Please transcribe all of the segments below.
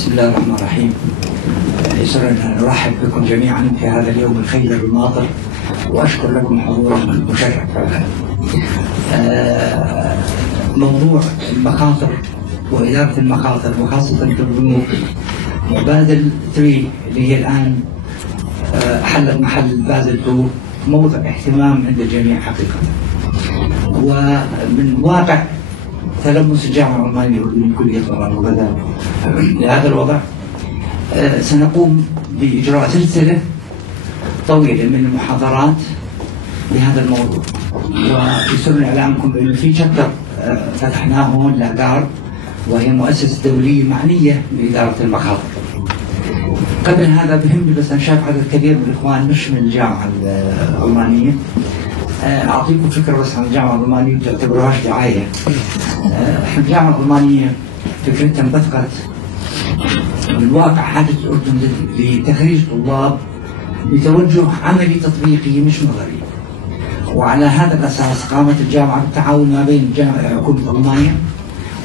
بسم الله الرحمن الرحيم. يسرنا أن نرحب بكم جميعا في هذا اليوم الخير الماطر، وأشكر لكم حضوركم المشرف. موضوع المخاطر وإدارة المخاطر وخاصة في البنوك وبازل 3 اللي هي الآن حلت محل بازل 2 موضع اهتمام عند الجميع حقيقة. ومن واقع تلمس الجامعة العمانية من كلية طلال أبو-غزالة لهذا الوضع، سنقوم بإجراء سلسلة طويلة من المحاضرات لهذا الموضوع. ويسرني إعلامكم بأنه في شابتر فتحناه هون لأجار، وهي مؤسسة دولية معنية بإدارة المخاطر. قبل هذا بهمني بس أن شاف عدد كبير من الإخوان مش من الجامعة العمانية، أعطيكم فكرة بس عن الجامعة الألمانية وتعتبروهاش دعاية. احنا الجامعة الألمانية فكرتها انبثقت من واقع حاجة الأردن لتخريج طلاب بتوجه عملي تطبيقي مش نظري. وعلى هذا الأساس قامت الجامعة بالتعاون ما بين حكومة ألمانيا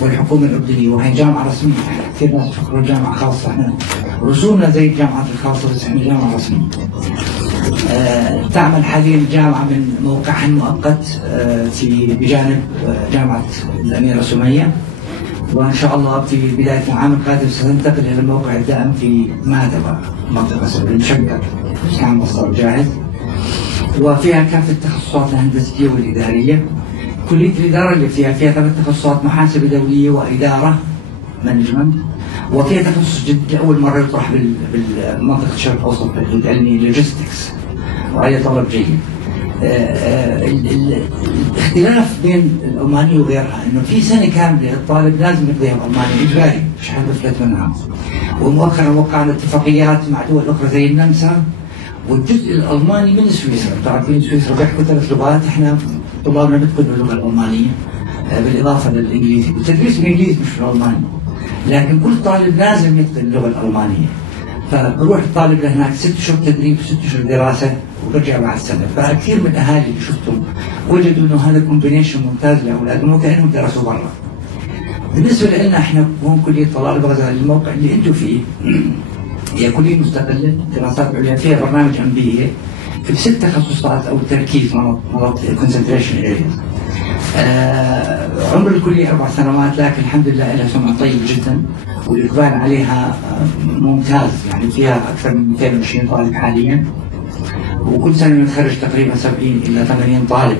والحكومة الأردنية، وهي جامعة رسمية. كثير ناس يفكروا جامعة خاصة، احنا رسومنا زي الجامعات الخاصة بس احنا جامعة رسمية. تعمل حاليا الجامعة من موقعها المؤقت بجانب جامعة الأميرة سمية، وإن شاء الله في بداية العام القادم ستنتقل إلى الموقع الدائم في مادبا منطقة سوريا مشقق كان مصدر جاهز، وفيها كافة التخصصات الهندسية والإدارية. كلية الإدارة اللي فيها 3 تخصصات: محاسبة دولية وإدارة مانجمنت، وفيها تخصص جديد لأول مرة يطرح بالمنطقة الشرق الأوسط العلمي لوجيستكس، وهي طلب جيد. الاختلاف بين الألمانية وغيرها إنه في سنة كاملة الطالب لازم يقضيها بألمانيا إجباري، مش حد بفلت منها. ومؤخرا وقعنا اتفاقيات مع دول أخرى زي النمسا، والجزء الألماني من سويسرا. تعرفين سويسرا بيحكوا 3 لغات، احنا طلابنا بيتقنوا باللغة الألمانية بالإضافة للإنجليزي. التدريس بالإنجليزي مش بالألماني، لكن كل طالب لازم يتقن اللغة الألمانية. فبروح الطالب لهناك 6 شهور تدريب و6 شهور دراسة وبرجع بعد سنة. فكثير من الأهالي اللي شفتهم وجدوا إنه هذا كومبينيشن ممتاز لأولادهم وكأنهم درسوا برا. بالنسبة لنا احنا هون كلية طلال أبو-غزالة، الموقع اللي انتم فيه هي كلية مستقلة دراسات عليا، فيها برنامج MBA في 6 تخصصات أو تركيز مناطق concentration areas. عمر الكلية 4 سنوات، لكن الحمد لله لها سمعة طيب جدا، والإقبال عليها ممتاز. يعني فيها أكثر من 220 طالب حاليا، وكل سنة نتخرج تقريبا 70 إلى 80 طالب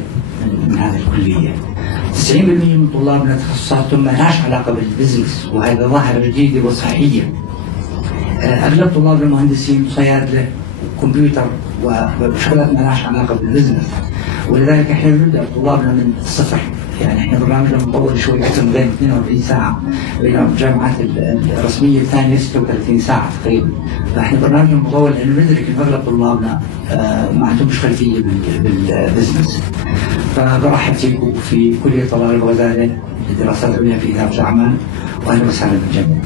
من هذه الكلية. 90% من طلابنا تخصصاتهم ما لهاش علاقة بالبزنس، وهذا ظاهرة جديدة وصحية. أغلب طلابنا مهندسين وصيادلة وكمبيوتر وشغلات ما لهاش علاقة بالبزنس، ولذلك احنا نبدأ طلابنا من الصفر. يعني احنا برنامجنا مطول شوي، أكثر من 42 ساعة، بينما الجامعات الرسمية الثانية 36 ساعة تقريبا. فاحنا برنامجنا مطول لأنه ندرك إن أغلب طلابنا ما عندهمش خلفية بالبزنس. فبرحب فيكم في كلية طلال أبو-غزالة للدراسات العليا في إدارة الأعمال، وأهلا وسهلا بالجميع.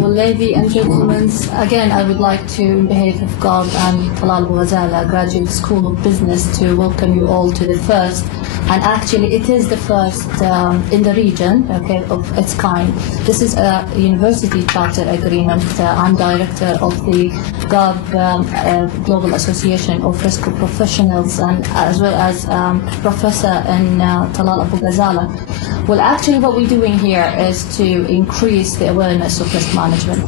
Well, ladies and gentlemen, again, I would like to, on behalf of GARB and Talal Abu-Ghazaleh Graduate School of Business, to welcome you all to the first, and actually it is the first in the region, okay, of its kind. This is a university charter agreement. I'm director of the GARB Global Association of Risk Professionals, and as well as professor in Talal Abu-Ghazaleh. Well, actually what we're doing here is to increase the awareness of risk management.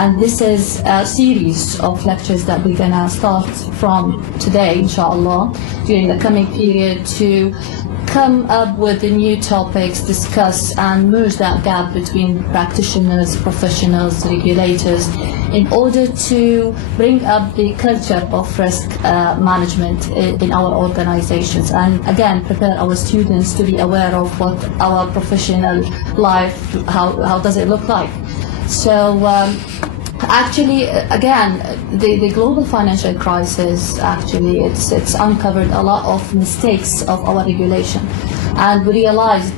And this is a series of lectures that we're going to start from today, inshallah, during the coming period, to come up with the new topics, discuss and merge that gap between practitioners, professionals, regulators, in order to bring up the culture of risk management in our organizations, and again prepare our students to be aware of what our professional life, how does it look like. So actually, again, the global financial crisis, actually, it's uncovered a lot of mistakes of our regulation. And we realized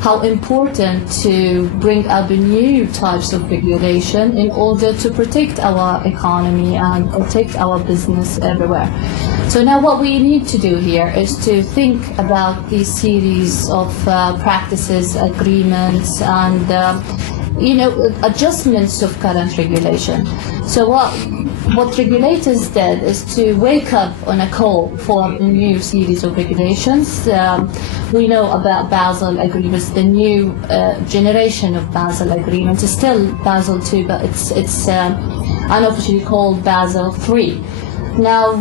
how important to bring up new types of regulation in order to protect our economy and protect our business everywhere. So now what we need to do here is to think about these series of practices, agreements, and adjustments of current regulation. So what regulators did is to wake up on a call for a new series of regulations. We know about Basel agreements, the new generation of Basel agreements. It's still Basel II, but it's unofficially called Basel III. Now,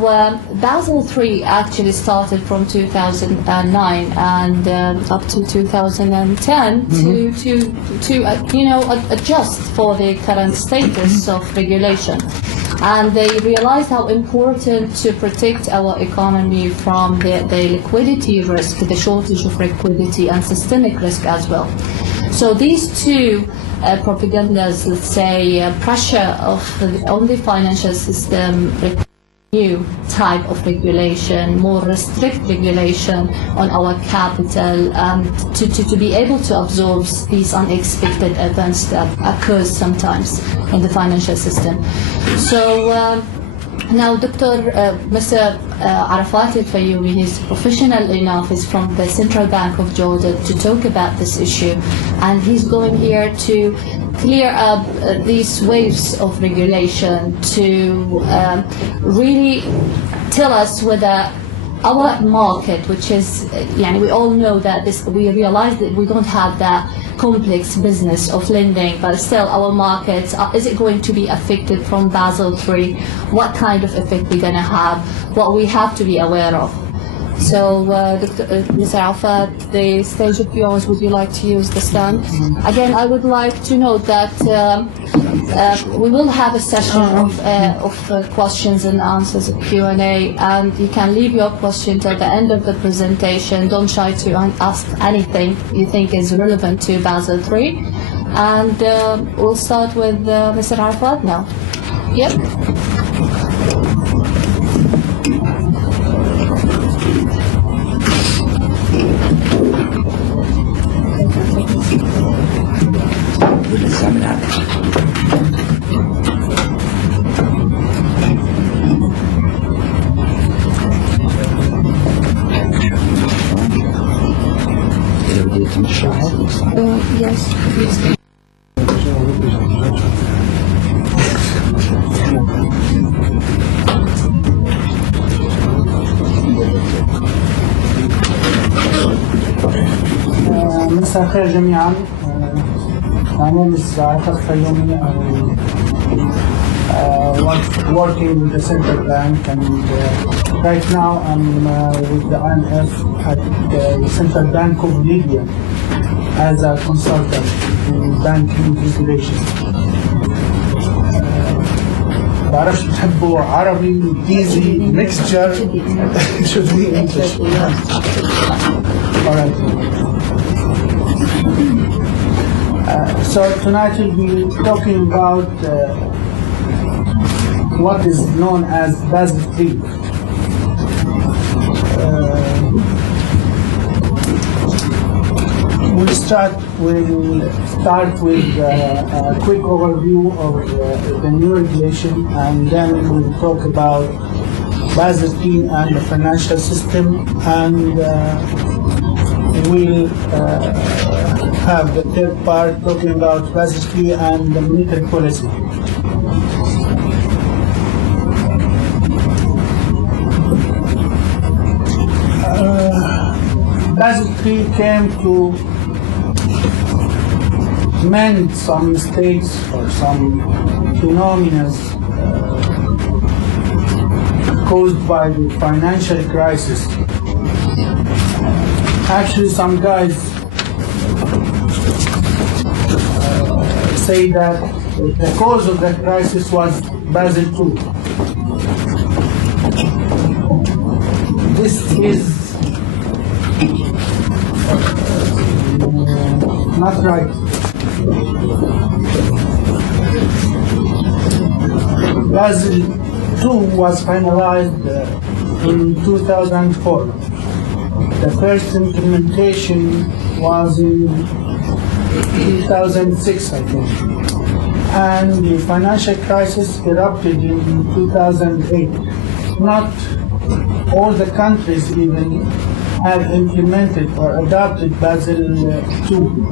Basel III actually started from 2009 and up to 2010 to adjust for the current status of regulation. And they realized how important to protect our economy from the liquidity risk, the shortage of liquidity, and systemic risk as well. So these two propagandas, let's say, pressure on the financial system, new type of regulation, more strict regulation on our capital, to be able to absorb these unexpected events that occurs sometimes in the financial system. So now Mr. Arafat AlFayoumi is professional enough, is from the Central Bank of Jordan, to talk about this issue, and he's going here to clear up these waves of regulation to really tell us whether our market, which is, we all know that we realize that we don't have that complex business of lending, but still our markets, is it going to be affected from Basel III? What kind of effect we're going to have? What we have to be aware of. So, Mr. Arafat, the stage is yours. Would you like to use the stand? Again, I would like to note that we will have a session of questions and answers, Q&A, and you can leave your question till the end of the presentation. Don't shy to ask anything you think is relevant to Basel III. And we'll start with Mr. Arafat now. Yep. Yes, please. مساء الخير جميعا. My name is Arafat AlFayoumi. I was working with the Central Bank, and right now I'm with the IMF at the Central Bank of Libya as a consultant in banking regulation. بعرفش بتحبوا عربي انجليزي mixture should be English. All right. So tonight we'll be talking about what is known as Basel III. We'll start with a quick overview of the new regulation, and then we'll talk about Basel III and the financial system, and we'll have the third part talking about Basel III and the monetary policy. Basel III came to mend some mistakes or some phenomena caused by the financial crisis. Actually, some guys say that the cause of the crisis was Basel II. This is not right. Basel II was finalized in 2004. The first implementation was in 2006, I think. And the financial crisis erupted in 2008. Not all the countries even have implemented or adopted Basel II.